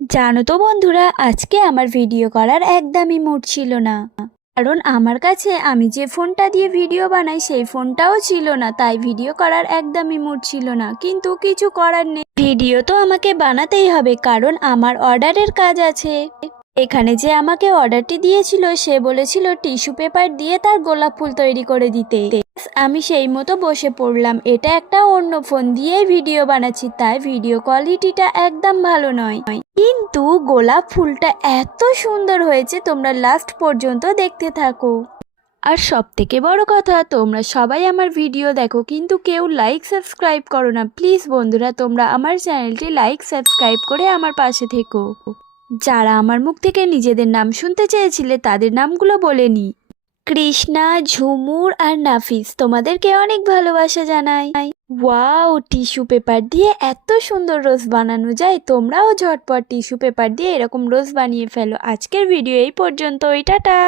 জানো তো বন্ধুরা, আজকে আমার ভিডিও করার একদমই মুড ছিল না। কারণ আমার কাছে আমি যে ফোনটা দিয়ে ভিডিও বানাই সেই ফোনটাও ছিল না, তাই ভিডিও করার একদমই মুড ছিল না। কিন্তু কিছু করার নেই, ভিডিও তো আমাকে বানাতেই হবে, কারণ আমার অর্ডারের কাজ আছে। এখানে যে আমাকে অর্ডারটি দিয়েছিল সে বলেছিল টিস্যু পেপার দিয়ে তার গোলাপ ফুল তৈরি করে দিতে। আমি সেই মতো বসে পড়লাম। এটা একটা অন্য ফোন দিয়েই ভিডিও বানাচ্ছি, তাই ভিডিও কোয়ালিটিটা একদম ভালো নয়, কিন্তু গোলাপ ফুলটা এত সুন্দর হয়েছে, তোমরা লাস্ট পর্যন্ত দেখতে থাকো। আর সব থেকে বড় কথা, তোমরা সবাই আমার ভিডিও দেখো কিন্তু কেউ লাইক সাবস্ক্রাইব করো না। প্লিজ বন্ধুরা, তোমরা আমার চ্যানেলটি লাইক সাবস্ক্রাইব করে আমার পাশে থেকো। যারা আমার মুখ থেকে নিজেদের নাম শুনতে চেয়েছিলে তাদের নামগুলো বলে নি: কৃষ্ণা, ঝুমুর আর নাফিস। তোমাদেরকে অনেক ভালোবাসা জানাই। ওয়াও, টিস্যু পেপার দিয়ে এত সুন্দর রোজ বানানো যায়। তোমরাও ঝটপট টিস্যু পেপার দিয়ে এরকম রোজ বানিয়ে ফেলো। আজকের ভিডিও এই পর্যন্তই, টাটা।